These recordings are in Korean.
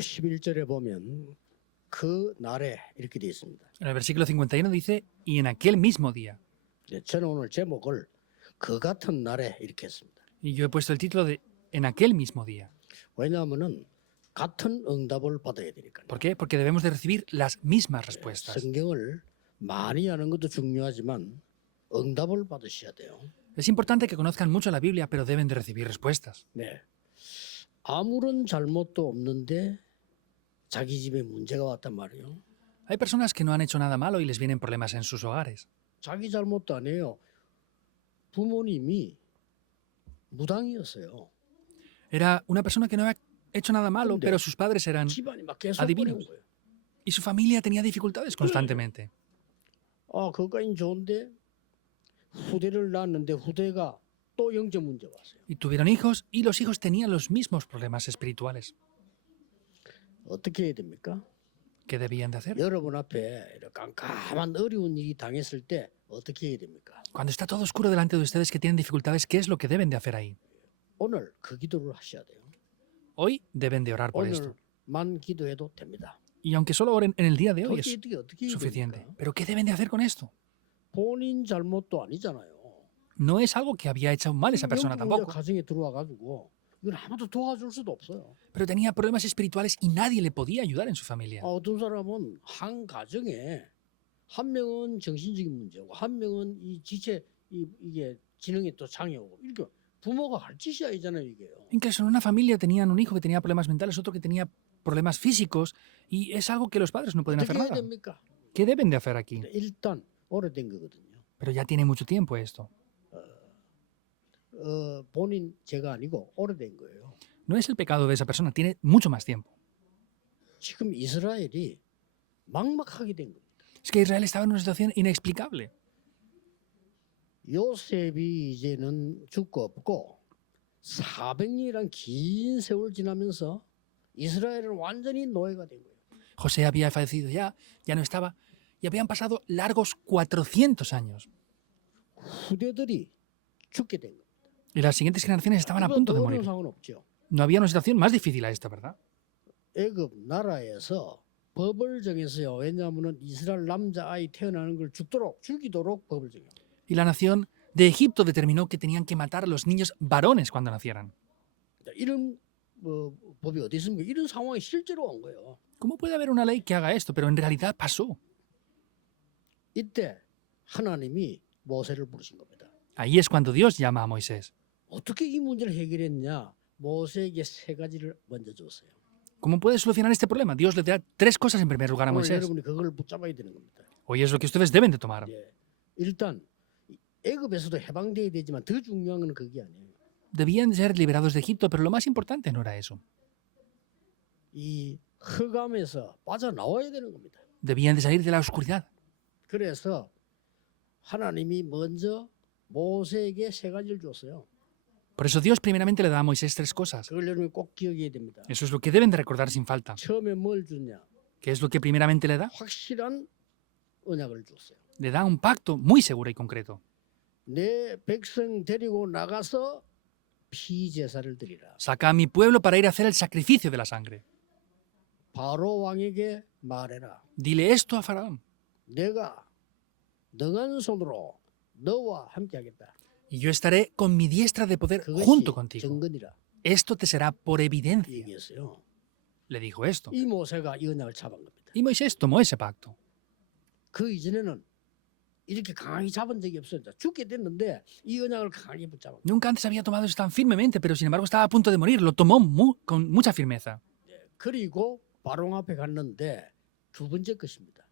51절에 보면 그 날에 이렇게 되어 있습니다. En el versículo 51 dice, y en aquel mismo día. 저는 오늘 제목을 그 같은 날에 이렇게 했습니다. Y yo he puesto el título de en aquel mismo día. 왜냐하면은 같은 응답을 받아야 되니까요. ¿Por qué? Porque debemos de recibir las mismas respuestas. 성경을 많이 아는 것도 중요하지만 응답을 받으셔야 돼요. Es importante que conozcan mucho la Biblia, pero deben de recibir respuestas. 네. 아무런 잘못도 없는데 자기 집에 문제가 왔단 말이에요. Hay personas que no han hecho nada malo y les vienen problemas en sus hogares. 자기 잘못도 아니에요. 부모님이 무당이었어요. Era una persona que no había hecho nada malo, 근데 pero sus padres eran 집안이 막 계속 adivinos. 버린 거예요. Y su familia tenía dificultades constantemente. 아, 그거까지는 좋은데 후대를 낳았는데 후대가 또 영적 문제 왔어요. Y tuvieron hijos y los hijos tenían los mismos problemas espirituales. 어떻게 해야 됩니까? ¿Qué debían de hacer? 여러분 앞에 이렇게 깜깜한 어려운 일이 당했을 때 어떻게 해야 됩니까? Cuando está todo oscuro delante de ustedes que tienen dificultades, ¿qué es lo que deben de hacer ahí? 오늘 그 기도를 하셔야 돼요. Hoy deben de orar por esto. 오늘만 기도해도 됩니다. Y aunque solo oren en el día de hoy es 어떻게 해야 suficiente. 됩니까? ¿Pero qué deben de hacer con esto? 본인 잘못도 아니잖아요. No es algo que había hecho mal esa persona 영적 문제 tampoco. 가정에 들어와 가지고 이건 아무도 도와줄 수도 없어요. Pero tenía problemas espirituales y nadie le podía ayudar en su familia. 어떤 사람은 한 가정에 한 명은 정신적인 문제고 한 명은 이 지체 이게 지능에 또 장애고 이렇게 부모가 할 짓이 아니잖아요 이게요. Incluso en una familia tenían un hijo que tenía problemas mentales, otro que tenía problemas físicos, y es algo que los padres no pueden hacer 어떻게 해야 nada. 됩니까? ¿Qué deben de hacer aquí? 일단 오래된 거거든요. Pero ya tiene mucho tiempo esto. 본인 죄가 아니고 오래된 거예요. No es el pecado de esa persona, tiene mucho más tiempo. 지금 이스라엘이 막막하게 된 겁니다. Es que Israel estaba en una situación inexplicable. 요셉이 이제는 죽고 없고 400년이란 긴 세월 지나면서 이스라엘은 완전히 노예가 된 거예요. José había fallecido ya no estaba, y habían pasado largos 400 años. 후대들이 죽게 된 거예요. Y las siguientes generaciones estaban a punto de 어려운 morir. 상황은 없죠. No había una situación más difícil a esta, ¿verdad? 애굽 나라에서 법을 정했어요. 왜냐하면 이스라엘 남자아이 태어나는 걸 죽이도록 법을 정해요. Y la nación de Egipto determinó que tenían que matar a los niños varones cuando nacieran. 이런 법이 어디 있습니까? 이런 상황이 실제로 온 거예요. ¿Cómo puede haber una ley que haga esto? Pero en realidad pasó. 이때 하나님이 모세를 부르신 겁니다. Ahí es cuando Dios llama a Moisés. 어떻게 이 문제를 해결했냐? 모세에게 세 가지를 먼저 줬어요. ¿Cómo puede solucionar este problema? Dios le da tres cosas en primer lugar a 오늘 Moisés. 여러분이 그걸 붙잡아야 되는 겁니다. Hoy es lo que ustedes deben de tomar. 예. 일단 애굽에서도 해방돼야 되지만 더 중요한 건 그게 아니에요. Debían de ser liberados de Egipto, pero lo más importante no era eso. 이 흑암에서 빠져나와야 되는 겁니다. Debían de salir de la oscuridad. 그래서 하나님이 먼저 모세에게 세 가지를 줬어요. Por eso Dios primeramente le da a Moisés tres cosas. 그걸 여러분이 꼭 기억해야 됩니다. Eso es lo que deben de recordar sin falta. 처음에 뭘 줬냐? ¿Qué es lo que primeramente le da? 확실한 언약을 줬어요. Le da un pacto muy seguro y concreto. 내 백성 데리고 나가서 피제사를 드리라. Saca a mi pueblo para ir a hacer el sacrificio de la sangre. 바로 왕에게 말해라. Dile esto a Faraón. 내가 능한 손으로 너와 함께하겠다. Y yo estaré con mi diestra de poder 그것이 junto contigo. 증거니라. Esto te será por evidencia. 얘기했어요. Le dijo esto. 이 모세가 이 언약을 잡은 겁니다. Y Moisés tomó ese pacto. 그 이전에는 이렇게 강하게 잡은 적이 없어요. 죽게 됐는데 이 언약을 강하게 붙잡은 거예요. Nunca antes había tomado eso tan firmemente, pero sin embargo estaba a punto de morir. Lo tomó con mucha firmeza. 그리고 바로 앞에 갔는데 두 번째 것입니다.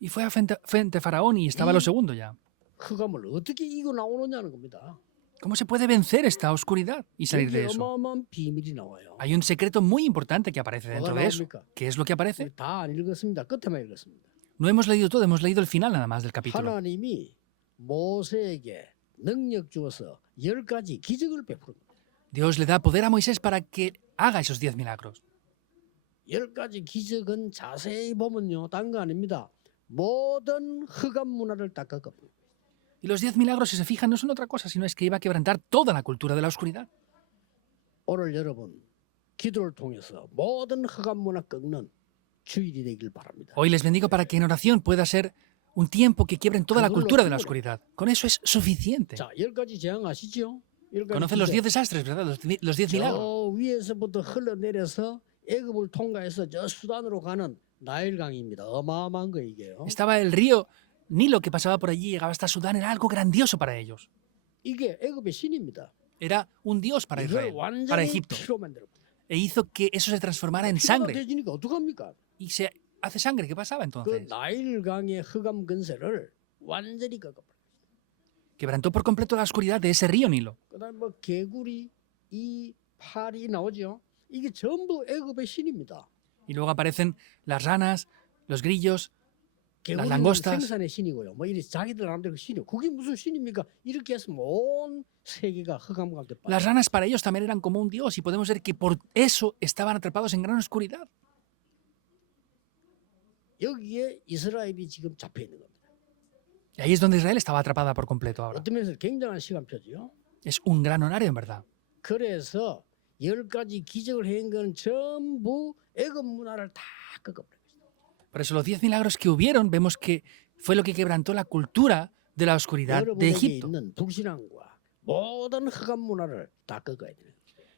Y fue frente a Faraón y estaba lo segundo ya. 흑암을 어떻게 이겨 나오느냐는 겁니다. ¿Cómo se puede vencer esta oscuridad y salir de 여기 eso? 어마어마한 비밀이 나와요. Hay un secreto muy importante que aparece dentro de eso. 나옵니까? ¿Qué es lo que aparece? 우리 다 안 읽었습니다. 끝에만 읽었습니다. No hemos leído todo, hemos leído el final nada más del capítulo. 하나님이 모세에게 능력 주어서 10가지 기적을 베푸는 겁니다. Dios le da poder a Moisés para que haga esos 10 milagros. 10가지 기적은 자세히 보면요. 딴 거 아닙니다. 모든 흑암 문화를 다 꺾어버려요. Y los 10 milagros, si se fijan, no son otra cosa, sino es que iba a quebrantar toda la cultura de la oscuridad. 오늘 여러분 기도를 통해서 모든 흑암 문화 꺾는 주일이 되길 바랍니다. Hoy les bendigo para que en oración pueda ser un tiempo que quiebren toda la cultura de la oscuridad. Con eso es suficiente. 자, 10가지 재앙 아시죠? 10가지 Conocen los 10 desastres, ¿verdad? Los 10 milagros. 저 위에서부터 흘러내려서 애굽을 통과해서 저 수단으로 가는 나일강입니다. 어마어마한 거 이게요. Estaba el río Nilo que pasaba por allí, llegaba hasta Sudán, era algo grandioso para ellos. 이게 애굽의 신입니다. Era un dios para 이걸 Israel, para 완전히 Egipto. 피로 만들어버려요. E hizo que eso se transformara en 피로가 sangre. 되지니까 어떡합니까? Y se hace sangre. ¿Qué pasaba 그 entonces? 나일강의 흑암 근세를 완전히 꺾어버려요. Quebrantó por completo la oscuridad de ese río Nilo. 그다음에 뭐 개구리, 이 팔이 나오죠. 이게 전부 애굽의 신입니다. Y luego aparecen las ranas, los grillos. 개구리는 langostas. 생산의 신이고요. 뭐 이래 자기들 나름대로 신이요. 그게 무슨 신입니까? 이렇게 해서 온 세계가 흑암 가운데 빠져. Las ranas para ellos también eran como un dios y podemos ver que por eso estaban atrapados en gran oscuridad. 여기에 이스라엘이 지금 잡혀 있는 겁니다. Y ahí es donde Israel estaba atrapada por completo ahora. 어떤 면에서 굉장한 시간표지요. Es un gran horario en verdad. 그래서 10가지 기적을 행한 건 전부 애굽 문화를 다 꺾어버려요. Por eso los 10 milagros que hubieron vemos que fue lo que quebrantó la cultura de la oscuridad de 여러분에게 Egipto. 있는 불신앙과 모든 흑암 문화를 다 꺾어야 돼요.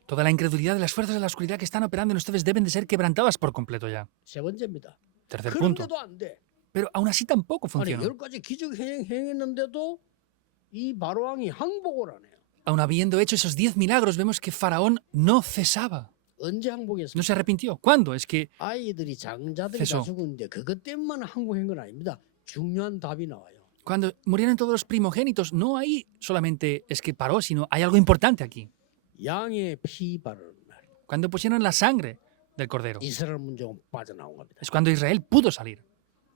Toda la incredulidad de las fuerzas de la oscuridad que están operando en ustedes deben de ser quebrantadas por completo ya. 세 번째입니다. Tercer punto. 그런데도 안 돼. Pero aún así tampoco 아니 funcionó. 10가지 기적 행했는데도 이 바로왕이 항복을 안 해요. Aún habiendo hecho esos 10 milagros, vemos que Faraón no cesaba, 언제 no 항복했습니까? se arrepintió. ¿Cuándo? Es que 아이들이 장자들이 다 세서. 죽었는데 그것 때문만 항복한 건 아닙니다. 중요한 답이 나와요. cuando murieron todos los primogénitos, no ahí solamente es que paró, sino hay algo importante aquí. 양의 피 바르는 날 Cuando pusieron la sangre del cordero, 이스라엘 문제가 빠져나온 겁니다. es cuando Israel pudo salir.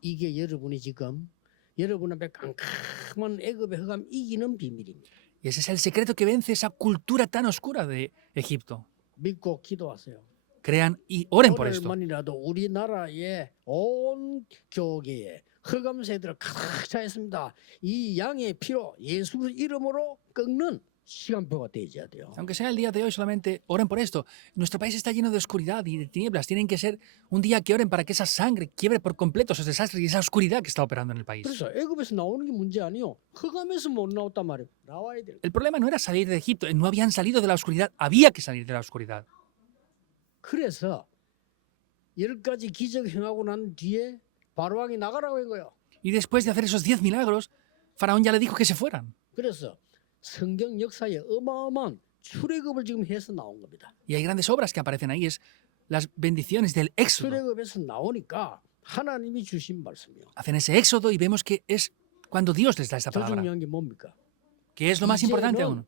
이게 여러분이 지금 여러분 앞에 깜깜한 애굽의 흑암 이기는 비밀입니다. Y ese es el secreto que vence esa cultura tan oscura de Egipto. 믿고 기도하세요. Crean y oren por esto. 오늘만이라도 우리나라의 온 교계에 흑암 세대를 가득 차 있습니다. 이 양의 피로 예수 이름으로 꺾는 시간표가 되어야 돼요. Aunque sea el día de hoy, solamente oren por esto. Nuestro país está lleno de oscuridad y de tinieblas. Tienen que ser un día que oren para que esa sangre quiebre por completo esos desastres y esa oscuridad que está operando en el país. 그래서 애굽에서 나오는 게 문제 아니요. 흑암에서 못 나왔단 말이에요. 나와야 돼요. El problema no era salir de Egipto, no habían salido de la oscuridad, había que salir de la oscuridad. 그래서 10가지 기적 행하고 난 뒤에 바로왕이 나가라고 한 거예요. Y después de hacer esos 10 milagros, Faraón ya le dijo que se fueran. 그래서 성경 역사에 어마어마한 출애굽을 지금 해서 나온 겁니다. Y hay grandes obras que aparecen ahí, es las bendiciones del Éxodo. 출애굽에서 나오니까 하나님이 주신 말씀이요. Hacen ese éxodo y vemos que es cuando Dios les da esta 더 palabra. 중요한 게 뭡니까? Que es lo más importante 이제는 aún.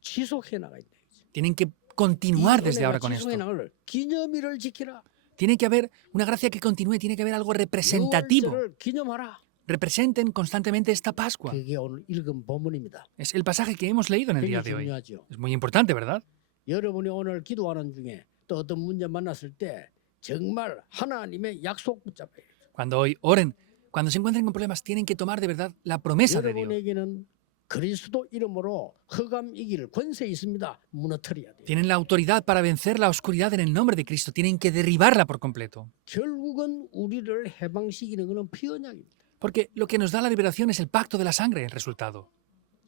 지속해 나가야 돼. Tienen que continuar desde ahora con 지속해 esto. 나갈 기념일을 지키라. Tiene que haber una gracia que continúe, tiene que haber algo representativo. 유월절을 기념하라. Representen constantemente esta Pascua. 그게 오늘 읽은 본문입니다. Es el pasaje que hemos leído en el día 굉장히 de hoy. 중요하죠. Es muy importante, ¿verdad? 여러분이 오늘 기도하는 중에 또 어떤 문제 만났을 때 정말 하나님의 약속 붙잡아야 돼요. Cuando hoy oren, cuando se encuentren con problemas, tienen que tomar de verdad la promesa de Dios. 여러분에게는 그리스도 이름으로 흑암 이길 권세 있습니다. 무너뜨려야 돼요. Tienen la autoridad para vencer la oscuridad en el nombre de Cristo. Tienen que derribarla por completo. 결국은 우리를 해방시키는 것은 피 언약입니다. Porque lo que nos da la liberación es el pacto de la sangre, el resultado.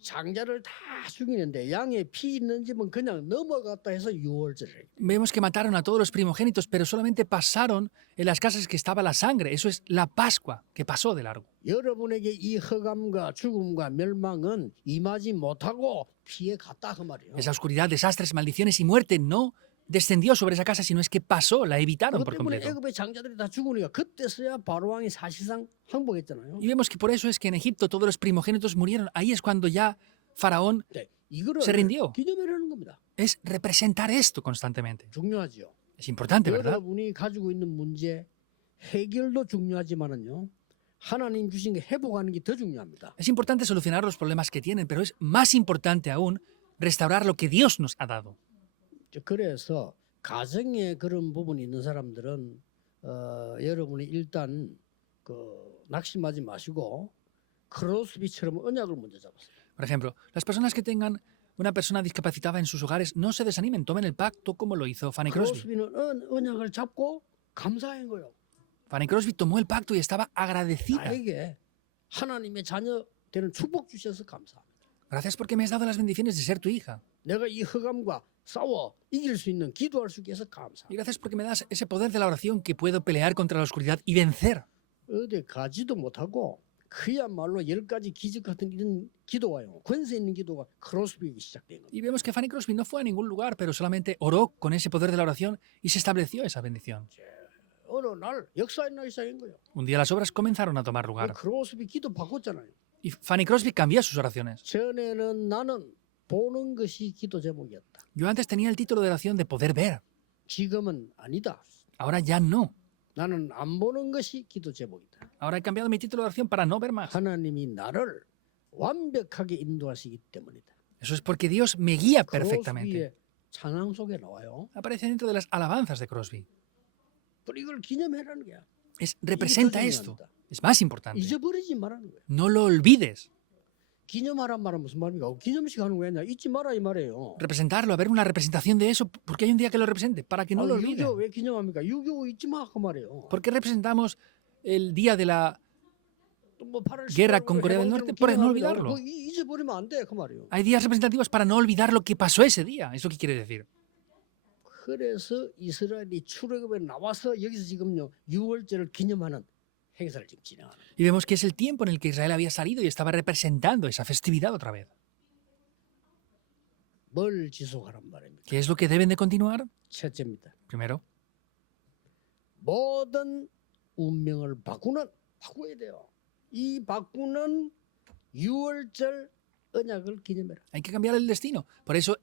장자를 다 죽이는데 양의 피 있는 집은 그냥 넘어갔다 해서 유월절을 해요. Vemos que mataron a todos los primogénitos, pero solamente pasaron en las casas que estaba la sangre. Eso es la Pascua, que pasó de largo. 여러분에게 이 흑암과 죽음과 멸망은 임하지 못하고 피해 갔다 그 말이에요. Esa oscuridad, desastres, maldiciones y muerte no descendió sobre esa casa, sino es que pasó, la evitaron 그것 por 때문에 completo. 애굽의 장자들이 다 죽으니까 그때서야 바로왕이 사실상 항복했잖아요. Y vemos que por eso es que en Egipto todos los primogénitos murieron. Ahí es cuando ya Faraón 네, 이거를 se rindió. 기념이라는 겁니다. Es representar esto constantemente. 중요하죠. Es importante, ¿verdad? 여러분이 가지고 있는 문제 해결도 중요하지만은요. 하나님 주신 게 회복하는 게 더 중요합니다. Es importante solucionar los problemas que tienen, pero es más importante aún restaurar lo que Dios nos ha dado. 그래서 가정에 그런 부분이 있는 사람들은 여러분이 일단 낙심하지 마시고 크로스비처럼 언약을 먼저 잡으세요. Por ejemplo, las personas que tengan una persona discapacitada en sus hogares, no se desanimen, tomen el pacto como lo hizo Fanny Crosby. 크로스비는 언약을 잡고 감사한 거예요. Fanny Crosby tomó el pacto y estaba agradecida. 나에게 하나님의 자녀 되는 축복 주셔서 감사합니다. Gracias porque me has dado las bendiciones de ser tu hija. 내가 이 흑암과 싸워 이길 수 있는 기도할 수 있게 해서 Y 감사합니다. gracias porque me das ese poder de la oración que puedo pelear contra la oscuridad y vencer. 어디 가지도 못하고 그야말로 10가지 기적 같은 이런 기도와요. 권세 있는 기도가 크로스비에게 시작된 겁니다. Y vemos que Fanny Crosby no fue a ningún lugar, pero solamente oró con ese poder de la oración y se estableció esa bendición. 어느 날 역사의 날이 시작인 거예요. Un día las obras comenzaron a tomar lugar. 크로스비 기도 바꿨잖아요. Y Fanny Crosby cambió sus oraciones. 전에는 나는 보는 것이 기도 제목이었다. Yo antes tenía el título de oración de poder ver. 지금은 아니다. Ahora ya no. 나는 안 보는 것이 기도 제목이다. Ahora he cambiado mi título de oración para no ver más. 하나님이 나를 완벽하게 인도하시기 때문이다. Eso es porque Dios me guía perfectamente. 크로스비의 찬양 속에 나와요. Aparece dentro de las alabanzas de Crosby. 그리고 이걸 기념해라는 거야. Representa esto. Es más importante. 잊어버리지 말라는 거야. No lo olvides. 기념하란 말은 무슨 말입니까? 기념식 하는 거야. 아니라 잊지 마라 이 말이에요. Representarlo, haber una representación de eso, porque hay un día que lo represente, para que no lo olviden. 6.25 왜 기념합니까? 6.25 잊지 마 그 말이에요. ¿Por qué representamos el día de la 또뭐 8월 guerra con Corea del Norte? Por no olvidarlo. 잊어버리면 안 돼 그 말이에요. Hay días representativos para no olvidar lo que pasó ese día. ¿Eso qué quiere decir? 그래서 이스라엘이 출애굽에 나와서 여기서 지금요 6월절을 기념하는 행사를 지금 진행하는 거예요. Y vemos que es el tiempo en el que Israel había salido y estaba representando esa festividad otra vez. 뭘 지속하란 말입니까? ¿Qué es lo que deben de continuar? 첫째입니다. Primero, 모든 운명을 바꿔야 돼요. 이 바꾸는 6월절 언약을 기념해라. hay que cambiar el destino. Por eso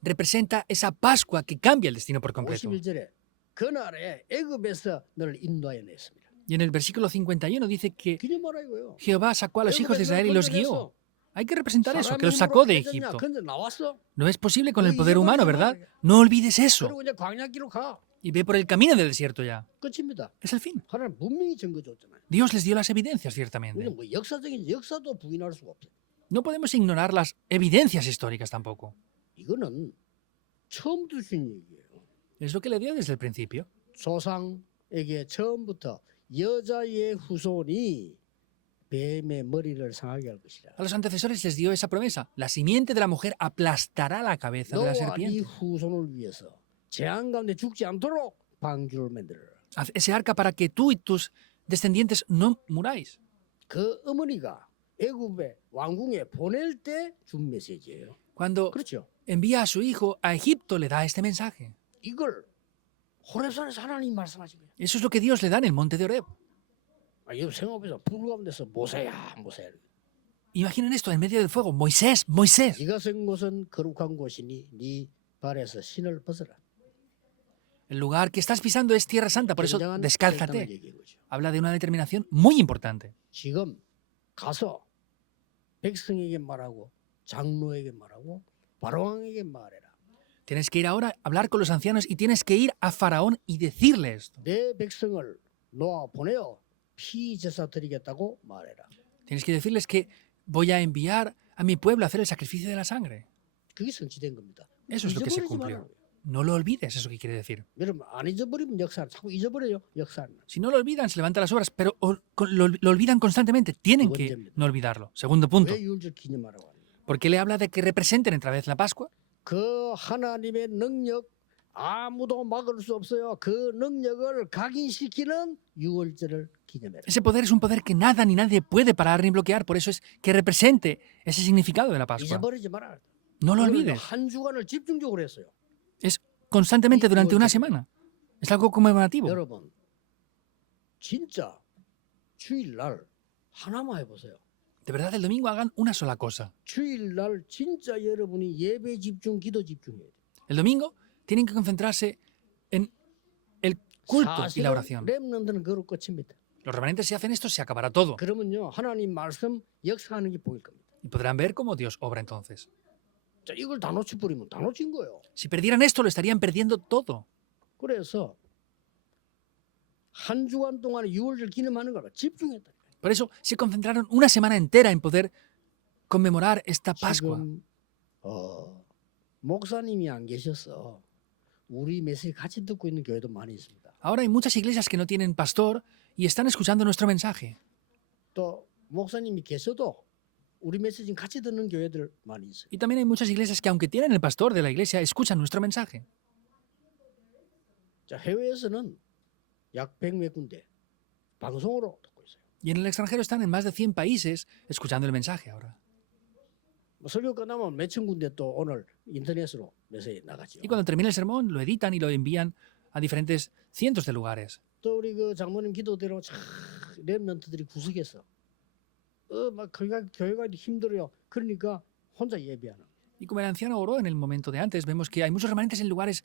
representa esa Pascua que cambia el destino por completo. 51절에 그날에 애굽에서 너를 인도하여 냈습니다. Y en el versículo 51 dice que 기념하라 이거예요. Jehová sacó a los hijos de Israel y los guió. Hay que representar eso, que los 사람의 sacó 힘으로 de 하겠냐? Egipto. 근데 나왔어. No es posible con el poder humano, ¿verdad? No olvides eso. 그리고 이제 광야길로 가. Y ve por el camino del desierto ya. 끝입니다. Es el fin. 하나님 분명히 증거 줬잖아요. Dios les dio las evidencias, ciertamente. 우리는 뭐 역사도 부인할 수가 없어요. No podemos ignorar las evidencias históricas tampoco. 이거는 처음부터 주신 얘기예요. Es lo que le dio desde el principio. 조상에게 처음부터 여자의 후손이 뱀의 머리를 상하게 할 것이라. A los antecesores les dio esa promesa. La simiente de la mujer aplastará la cabeza de la 너와 네 serpiente. 후손을 위해서 재앙 가운데 죽지 않도록 방주를 만들어라. Haz ese arca para que tú y tus descendientes no muráis. 그 어머니가 애굽의 왕궁에 보낼 때 준 메시지예요. Cuando 그렇죠? envía a su hijo a Egipto, le da este mensaje. 이걸 호렙산에서 하나님 말씀하신 거예요. Eso es lo que Dios le da en el monte de Horeb. 여러분 생각해보세요. 불 가운데서 모세야. Imaginen esto, en medio del fuego. Moisés, Moisés. 네가 선 곳은 거룩한 곳이니 네 발에서 신을 벗어라. El lugar que estás pisando es tierra santa, por eso 굉장한 결단을 descálzate. 얘기한 거죠. Habla de una determinación muy importante. 지금 가서 백성에게 말하고 장로에게 말하고 바로왕에게 말해라. Tienes que ir ahora a hablar con los ancianos y tienes que ir a Faraón y decirle esto. 내 백성을 놓아 보내어 피 제사 드리겠다고 말해라. Tienes que decirles que voy a enviar a mi pueblo a hacer el sacrificio de la sangre. 그게 성취된 겁니다. Eso es lo que se 잊어버리지 cumplió. 말아요. No lo olvides, eso que quiere decir. 여러분 안 잊어버리면 역사를 자꾸 잊어버려요. 역사는. Si no lo olvidan, se levantan las obras, pero lo olvidan constantemente. Tienen que no olvidarlo. Segundo punto. 왜 유월절 기념하라고 하는 거예요? ¿Por qué le habla de que representen otra vez la Pascua? 그 하나님의 능력 아무도 막을 수 없어요. 그 능력을 각인시키는 유월절을 기념해라. Ese poder es un poder que nada ni nadie puede parar ni bloquear, por eso es que represente ese significado de la Pascua. 잊어버리지 마라. No lo 이거는 olvides. 한 주간을 집중적으로 했어요. Es constantemente durante una semana. Es algo conmemorativo. 여러분 진짜 주일날 하나만 해보세요. De verdad, el domingo hagan una sola cosa. 주일날 진짜 여러분이 예배 집중, 기도 집중해야 돼. El domingo tienen que concentrarse en el culto y la oración. 렘넌트는 그로 끝입니다. Los remanentes, si hacen esto, se acabará todo. 그러면요 하나님 말씀 역사하는 게 보일 겁니다. Y podrán ver cómo Dios obra entonces. 자, 이걸 다 놓쳐버리면 다 놓친 거예요. Si perdieran esto, lo estarían perdiendo todo. 그래서 한 주간 동안 6월절 기념하는 거라 집중했다. Por eso se concentraron una semana entera en poder conmemorar esta Pascua. 지금 목사님이 안 계셔서 우리 메시지 같이 듣고 있는 교회도 많이 있습니다. Ahora hay muchas iglesias que no tienen pastor y están escuchando nuestro mensaje. 또 목사님이 계셔도 우리 메시지 같이 듣는 교회들 많이 있어요. Y también hay muchas iglesias que aunque tienen el pastor de la iglesia, escuchan nuestro mensaje. 자, 해외에서는 약 100몇 군데 방송으로 듣고 있어요. Y en el extranjero están en más de 100 países escuchando el mensaje ahora. 뭐 설교 끝나면 몇천 군데 또 오늘 인터넷으로 메시지 나가죠. Y cuando termina el sermón, lo editan y lo envían a diferentes cientos de lugares. 또 우리 그 장모님 기도대로 참 렘넌트들이 구석에서 막 교회가 힘들어요. 그러니까 혼자 예배하는. Y como el anciano oró en el momento de antes, vemos que hay muchos remanentes en lugares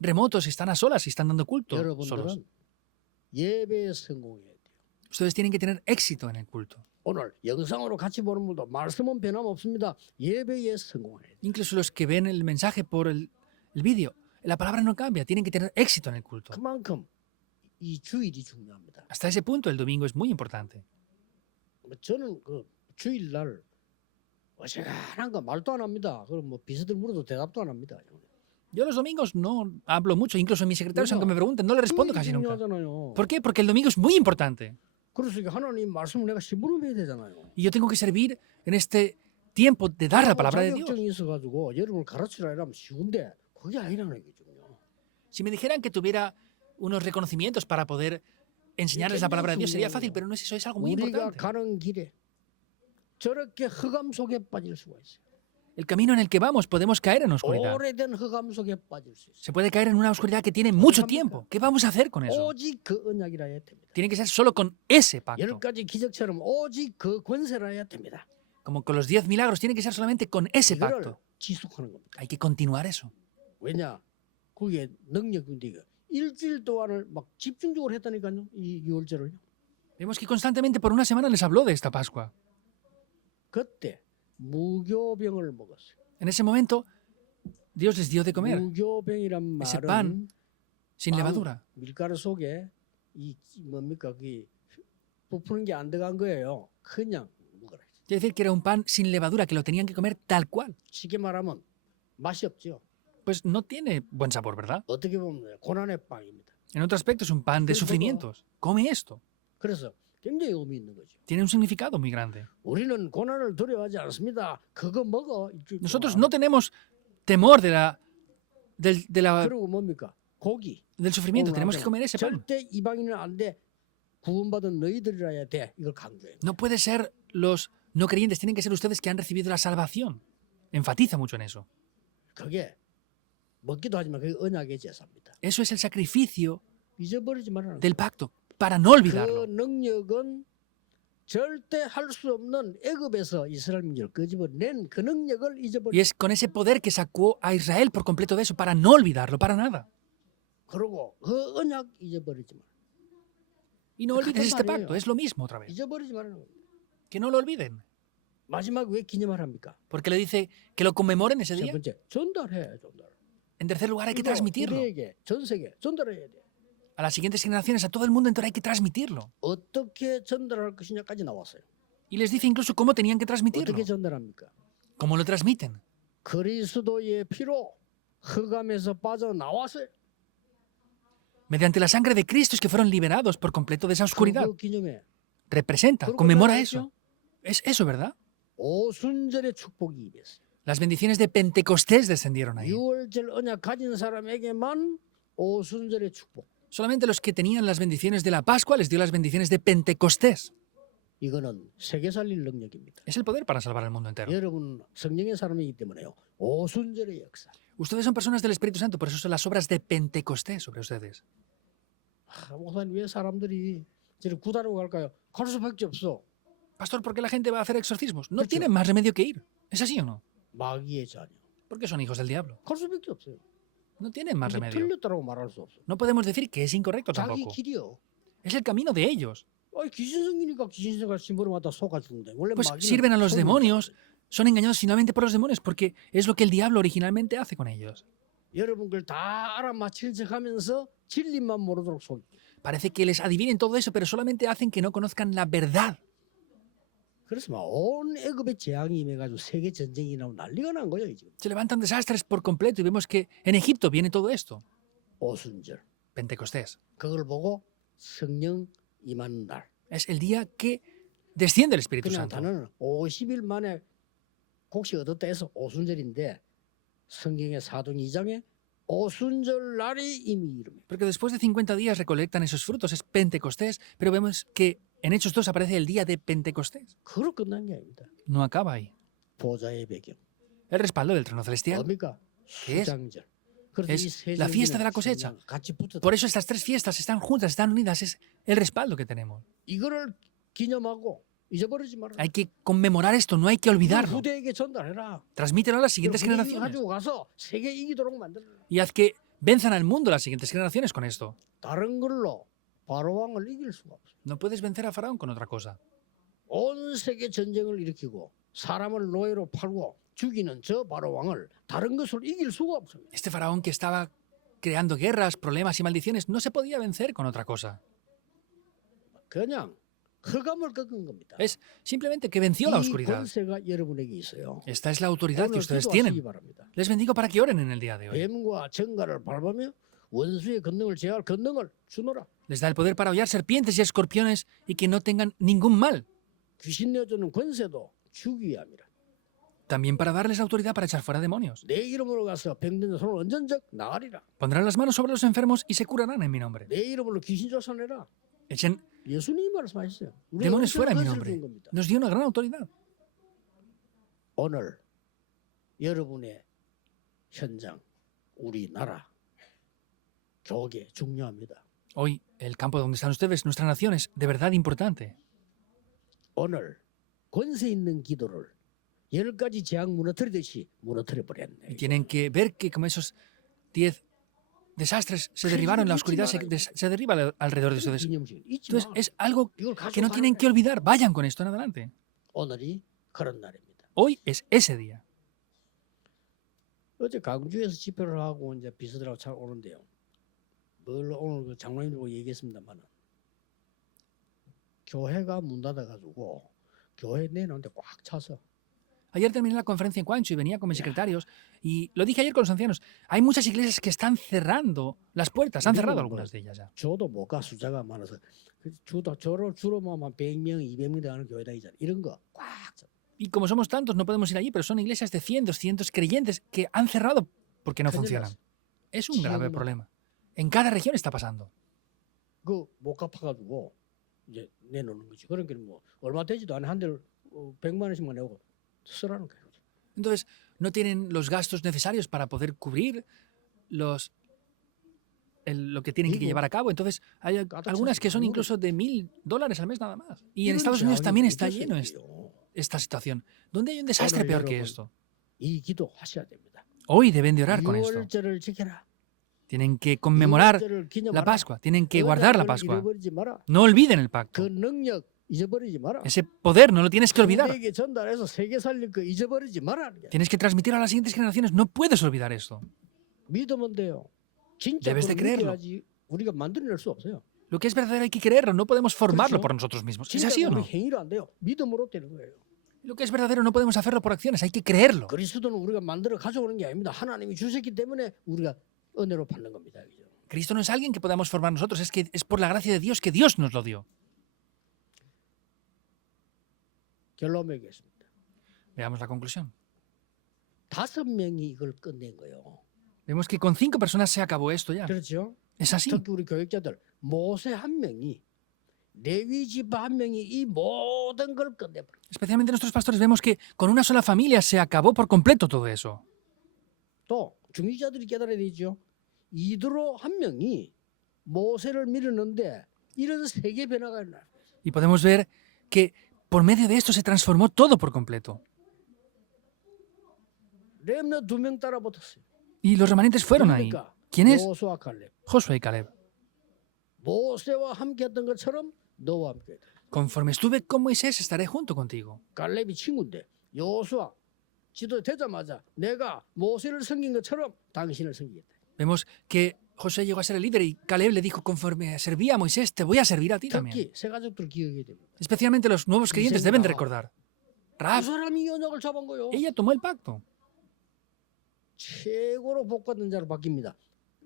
remotos, están a solas y están dando culto solos. 여러분들은 예배에 성공해야 돼요. Ustedes tienen que tener éxito en el culto. 오늘 영상으로 같이 보는 분도 말씀은 변함없습니다. 예배에 성공해야 돼요. Incluso los que ven el mensaje por el vídeo, la palabra no cambia, tienen que tener éxito en el culto. 그만큼 이 주일이 중요합니다. Hasta ese punto el domingo es muy importante. 저는 그 주일날 어지간한 거 말도 안 합니다. 그럼 뭐 비서들 물어도 대답도 안 합니다. Yo los domingos no hablo mucho, incluso mis secretarios, aunque me pregunten, no le respondo casi nunca. 중요하잖아요. ¿Por qué? Porque el domingo es muy importante. 그래서 하나님 말씀을 내가 심부름해야 되잖아요. Y yo tengo que servir en este tiempo de dar la palabra de Dios. 자격증이 있어가지고 여러분을 가르치라 이러면 쉬운데 그게 아니라는 거죠. Si me dijeran que tuviera unos reconocimientos para poder enseñarles la palabra de Dios, sería fácil, pero no es eso, es algo muy 우리가 importante. 가는 길에 저렇게 흑암 속에 빠질 수가 있어요. El camino en el que vamos podemos caer en oscuridad. 오래된 흑암 속에 빠질 수 있어요. Se puede caer en una oscuridad que tiene mucho tiempo. ¿Qué vamos a hacer con eso? 오직 그 언약이라 해야 됩니다. Tiene que ser solo con ese 열 pacto. 가지 기적처럼 오직 그 권세라 해야 됩니다. Como con los 10 milagros, tiene que ser solamente con ese 이거를 pacto. 지속하는 겁니다. Hay que continuar eso. 왜냐? 그게 능력인데 이거 일주일 동안을 막 집중적으로 했다니까요. 이 유월절을요. Vemos que constantemente por una semana les habló de esta Pascua. 그때 무교병을 먹었어요. En ese momento, Dios les dio de comer 무교병이란 ese 말은 pan sin 빵, levadura. 밀가루 속에 이 뭡니까 그 부푸는 게 안 들어간 거예요. 그냥 먹어라. Quiere decir que era un pan sin levadura, que lo tenían que comer tal cual. 쉽게 말하면 맛이 없죠. Pues no tiene buen sabor, ¿verdad? 어떻게 보면 고난의 빵입니다. En otro aspecto es un pan de Pero luego- sufrimientos. Come esto. 그래서 굉장히 의미 있는 거죠. Tiene un significado muy grande. 우리는 고난을 두려워하지 않습니다. 그거 먹어. 일주일 Nosotros 동안. no tenemos temor 그리고 뭡니까? 고기. del sufrimiento. 오늘 Tenemos 앞에 que comer ese pan. 절대 이방인은 안 돼. 구원받은 너희들이라 해야 돼. 이걸 강조해요. No puede ser los no creyentes, tienen que ser ustedes que han recibido la salvación. Enfatiza mucho en eso. 그게 먹기도 하지만 그게 언약의 제사입니다. Eso es el sacrificio 잊어버리지 말아라. del pacto, para no 그 olvidarlo. 능력은 절대 할 수 없는 애굽에서 이스라엘 민족을 끄집어낸 그 능력을 Y 잊어버려. es con ese poder que sacó a Israel por completo de eso, para no olvidarlo, para nada. 그러고 그 언약 잊어버리지 마. Y no olvides este pacto, es lo mismo otra vez. 잊어버리지 말아라. Que no lo olviden. 마지막 왜 기념을 합니까? Porque le dice que lo conmemoren ese 첫 día. 번째 전달해 전달. En tercer lugar, hay que 이거 transmitirlo. 우리에게 전 세계 전달해야 돼. A las siguientes generaciones, a todo el mundo entero, hay que transmitirlo. 어떻게 전달할 것이냐까지 나왔어요. Y les dice incluso cómo tenían que 어떻게 transmitirlo. 전달합니까? ¿Cómo lo transmiten? 그리스도의 피로 흑암에서 빠져나왔어요. Mediante la sangre de Cristo es que fueron liberados por completo de esa oscuridad. 그거 기념해. Representa, 그러고 conmemora 나서 eso. Es eso, ¿verdad? 오순절의 축복이 입었어요. Las bendiciones de Pentecostés descendieron ahí. 유월절 언약 가진 사람에게만 오순절의 축복. Solamente los que tenían las bendiciones de la Pascua les dio las bendiciones de Pentecostés. 이거는 세계 살릴 능력입니다. Es el poder para salvar al mundo entero. 여러분 성령의 사람이기 때문에요. 오순절의 역사. Ustedes son personas del Espíritu Santo, por eso son las obras de Pentecostés sobre ustedes. 목사님 왜 사람들이 저를 구다로 갈까요? 갈 수밖에 없어. Pastor, ¿por qué la gente va a hacer exorcismos? No Hecho. tienen más remedio que ir. ¿Es así o no? 마귀의 자녀. Porque son hijos del diablo. 갈 수밖에 없어요. No tienen más 이게 remedio. 틀렸다고 말할 수 없어. No podemos decir que es incorrecto 자기 tampoco. 길이요. Es el camino de ellos. 귀신 생기니까 귀신 생각 심부름하다 속아 죽는데 원래 Pues 마귀는 sirven a los 속는 demonios, 거예요. son engañados finalmente por los demonios, porque es lo que el diablo originalmente hace con ellos. 여러분 그걸 다 알아맞힐 척하면서 진리만 모르도록 속이. Parece que les adivinen todo eso, pero solamente hacen que no conozcan la verdad. 그래서 막 온 애굽에 재앙이 임해가지고 세계 전쟁이 나고 난리가 난 거예요 지금. Se levantan desastres por completo y vemos que en Egipto viene todo esto. 오순절. Pentecostés. 그걸 보고 성령 임하는 날. Es el día que desciende el Espíritu 그냥 Santo. 단어는 50일 만에 곡식 얻었다 해서 오순절인데 성경의 사도행 2장에 오순절 날이 이미 이름이. Porque después de 50 días recolectan esos frutos, es Pentecostés, pero vemos que en Hechos 2 aparece el día de Pentecostés. 그로 끝난 게 아닙니다. No acaba ahí. 보좌의 배경. El respaldo del trono celestial. 뭡니까? ¿Qué es? 수장절. 그래서 Es 이 세 la fiesta de la 절기는 cosecha. 그냥 같이 붙었다. Por eso estas tres fiestas están juntas, están unidas, es el respaldo que tenemos. 이거를 기념하고 잊어버리지 마라. Hay que conmemorar esto, no hay que 이걸 olvidarlo. 후대에게 전달해라. Transmítelo a las siguientes 그리고 generaciones 가지고 가서 세계 이기도록 만들어라. y haz que venzan al mundo las siguientes generaciones con esto. 다른 걸로 바로 왕을 이길 수가 없어. No puedes vencer a Faraón con otra cosa. 온 세계 전쟁을 일으키고 사람을 노예로 팔고 죽이는 저 바로 왕을 다른 것으로 이길 수가 없습니다. Este Faraón que estaba creando guerras, problemas y maldiciones no se podía vencer con otra cosa. 그냥 흑암을 꺾은 겁니다. Es simplemente que venció la 이 oscuridad. 권세가 여러분에게 있어요. Esta es la autoridad que 오늘 ustedes 기도하시기 tienen. 바랍니다. Les bendigo para que oren en el día de hoy. 뱀과 정갈을 밟으며 원수의 권능을 제할 권능을 주노라. Les da el poder para hollar serpientes y escorpiones y que no tengan ningún mal. 귀신 내주는 권세도 주기야 합니다. También para darles autoridad para echar fuera demonios. 내 이름으로 가서 병든 손을 언전적 나으리라. Pondrán las manos sobre los enfermos y se curarán en mi nombre. 내 이름으로 귀신 쫓아내라. Echen 예수님이 말씀하셨어요. 우리가 demonios fuera en mi 권세를 nombre. 준 겁니다. Nos dio una gran autoridad. 오늘 여러분의 현장, 우리나라, 교계 중요합니다. Hoy, el campo donde están ustedes, nuestra nación, es de verdad importante. 오늘 권세 있는 기도를 10가지 재앙 무너뜨리듯이 무너뜨려 Y 버렸네. tienen que ver que como esos 10 desastres se derribaron, la oscuridad se derriba alrededor de ustedes. 기념식 잊지 Entonces, 마. es algo 이걸 que no 가지고 tienen que olvidar. Vayan con esto en adelante. 오늘이 그런 날입니다. Hoy es ese día. 어제 강주에서 집회를 하고 이제 비서들하고 잘 오는데요. 뭘 오늘 그 장로님들하고 얘기했습니다만은 교회가 문 닫아가지고 교회 내놓는데 꽉 차서 Ayer terminé la conferencia en Cuancho y venía con mis secretarios y lo dije ayer con los ancianos. Hay muchas iglesias que están cerrando las puertas, han cerrado algunas de ellas ya. 저도 못 가 숫자가 많아서 주로만 100명, 200명 되는 교회다 이잖아. 이런 거 꽉 차. Y como somos tantos, no podemos ir allí, pero son iglesias de 100, 200 creyentes que han cerrado porque no funcionan. Es un grave problema. En cada región está pasando. 그못 갚아가지고 이제 내놓는 거지. 그러니까 뭐 얼마 되지도 않은 한 대를 100만 원씩만 내고 쓰라는 거예요. Entonces, no tienen los gastos necesarios para poder cubrir lo que tienen que llevar a cabo. Entonces, hay algunas que son incluso de $1,000 al mes nada más. Y en Estados Unidos también está lleno esta situación. ¿Dónde hay un desastre peor que esto? 이 기도하셔야 됩니다. Hoy deben de orar con esto. 유월절을 지켜라. Tienen que conmemorar 유월절을 기념하라. la Pascua, tienen que 그 guardar la 약속을 Pascua. 잃어버리지 마라. No olviden el 그 pacto. 능력 잊어버리지 마라. Ese poder no lo tienes que olvidar. 후대에게 전달해서 세계 살릴 거 잊어버리지 마라. Tienes que transmitir a las siguientes generaciones. No puedes olvidar esto. 믿으면 돼요. 진짜 Debes de creerlo. 믿어야지 우리가 만들어낼 수 없어요. Lo que es verdadero hay que creerlo. No podemos formarlo 그렇죠. por nosotros mismos. ¿Es 진짜 así o 우리 no? 행위로 안 돼요. 믿음으로 되는 거예요. Lo que es verdadero no podemos hacerlo por acciones. Hay que creerlo. 그리스도는 우리가 만들어 가져오는 게 아닙니다. 하나님이 주셨기 때문에 우리가 은혜로 받는 겁니다. 그죠? Cristo no es alguien que podamos formar nosotros. Es que es por la gracia de Dios que Dios nos lo dio. 결론 맺겠습니다. Veamos la conclusión. 5명이 이걸 끝낸 거예요. Vemos que con 5 personas se acabó esto ya. 그렇죠? Es así. 특히 우리 교육자들 모세 한 명이 레위 지파 한 명이 이 모든 걸 끝내버려. Especialmente nuestros pastores vemos que con una sola familia se acabó por completo todo eso. 또 중직자들이 깨달아야 되죠. 이드로 한 명이 모세를 밀었는데 이런 세계 변화가 일어나. Y podemos ver que por medio de esto se transformó todo por completo. 렘너 2명 따라 붙었어요. Y los remanentes fueron ahí. 그러니까 ¿Quién es? 여호수아 칼렙. Josué y Caleb. 모세와 함께했던 것처럼 너와 함께. Conforme estuve con Moisés, estaré junto contigo. 갈렙이 친구인데 여호수아 지도 되자마자 내가 모세를 섬긴 것처럼 당신을 섬기겠다. Vemos que Josué llegó a ser el líder y Caleb le dijo, conforme servía a Moisés, te voy a servir a ti también. 특히 새 가족들 기억해야 됩니다. Especialmente los nuevos creyentes deben de recordar. 그 Rahab, 사람이 언약을 잡은 거요. ella tomó el pacto. 최고로 복받은 자로 바뀝니다.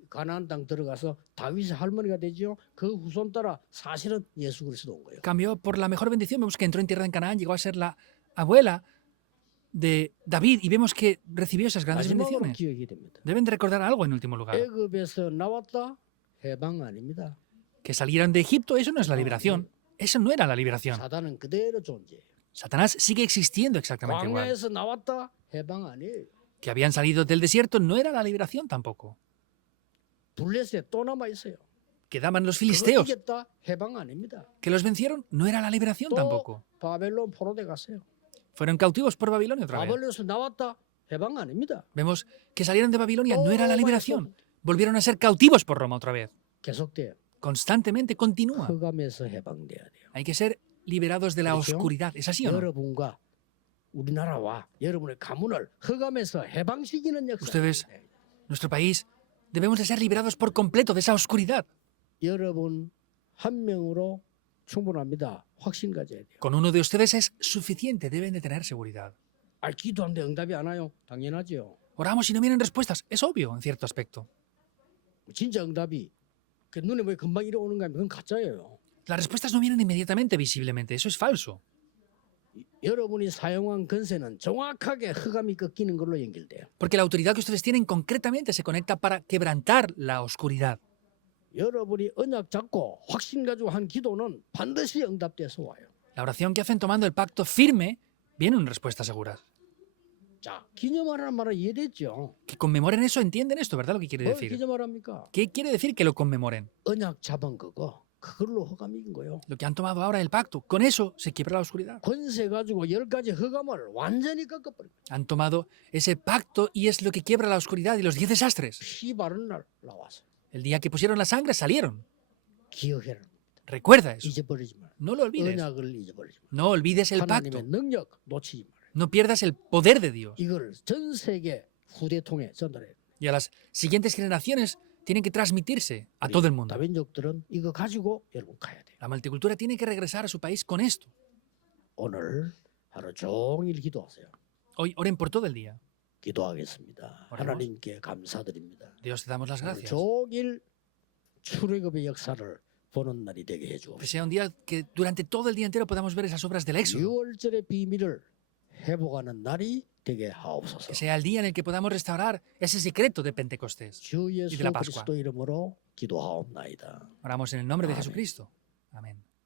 가나안 땅 들어가서 다윗의 할머니가 되죠. 그 후손 따라 사실은 예수 그리스도 온 거예요. Cambió por la mejor bendición. Vemos que entró en tierra en Canaán, llegó a ser la abuela de David y vemos que recibió esas grandes 마지막으로 bendiciones. 기억해야 됩니다. Deben de recordar algo en último lugar. 애굽에서 나왔다 해방 아닙니다. Que salieron de Egipto, eso no es la liberación. Eso no era la liberación. 사단은 그대로 존재해요. Satanás sigue existiendo exactamente igual. 광야에서 나왔다 해방 아니에요. Que habían salido del desierto no era la liberación tampoco. 블레셋 또 남아 있어요. Quedaban los 그거 filisteos. 이겼다 해방 아닙니다. Que los vencieron no era la liberación 또 tampoco. 바벨론 포로돼 갔어요. Fueron cautivos por Babilonia otra vez. 바벨론에서 나왔다 해방 아닙니다. Vemos que salieron de Babilonia, no era la 또 liberación. Volvieron a ser cautivos por Roma otra vez. 계속돼요. Constantemente continúa. 흑암에서 해방돼야 돼요. Hay que ser liberados de la 그렇죠? oscuridad. ¿Es así o no? 여러분과 우리나라와 여러분의 가문을 흑암에서 해방시키는 역사. Ustedes, nuestro país, debemos de ser liberados por completo de esa oscuridad. 여러분 한 명으로 충분합니다. 확신 가져야 돼요. Con uno de ustedes es suficiente, deben de tener seguridad. 기도하는데 응답이 안 와요. 당연하죠. Oramos y no vienen respuestas. Es obvio en cierto aspecto. 진짜 응답이 그 눈에 뭐 금방 이러오는가 하면 그건 가짜예요. Las respuestas no vienen inmediatamente, visiblemente. Eso es falso. 여러분이 사용한 건세는 정확하게 흑암이 꺾이는 걸로 연결돼요. Porque la autoridad que ustedes tienen concretamente se conecta para quebrantar la oscuridad. 여러분이 언약 잡고 확신 가지고 한 기도는 반드시 응답돼서 와요. La oración que hacen tomando el pacto firme viene en respuesta segura. 자, 기념하라는 말은 이해됐죠? Que conmemoren eso, entienden esto, ¿verdad? Lo que quiere 뭘 decir. 기념하랍니까? ¿Qué quiere decir que lo conmemoren? 언약 잡은 그걸로 흑암이 이긴 거예요. Lo que han tomado ahora el pacto. Con eso se quiebra la oscuridad. 권세 가지고 10가지 흑암을 완전히 꺾어버려. Han tomado ese pacto y es lo que quiebra la oscuridad y los 10 desastres. 피 바른 날 나와서 El día que pusieron la sangre salieron. 기억해라. Recuerda eso. 잊어버리지 마라. No lo olvides. 언약을 잊어버리지 마라. No olvides el pacto. 하나님의 능력 놓치지 마라. No pierdas el poder de Dios. 이걸 전 세계 후대통에 전달해. Y a las siguientes generaciones tienen que transmitirse a todo el mundo. 다민족들은 이거 가지고 여러분 가야 돼요. La multicultura tiene que regresar a su país con esto. 오늘 하루 종일 기도하세요. Hoy oren por todo el día. 기도하겠습니다. 어려워? 하나님께 감사드립니다. Dios te damos las 하루 gracias. 종일 출애굽의 역사를 보는 날이 되게 해주옵소서. Que sea un día que durante todo el día entero podamos ver esas obras del Éxodo. 6월절의 비밀을 회복하는 날이 되게 하옵소서. Que sea el día en el que podamos restaurar ese secreto de Pentecostés. 주 예수 de la Pascua. 그리스도 이름으로 기도하옵나이다. Oramos en el nombre de Amén. Jesucristo. Amén.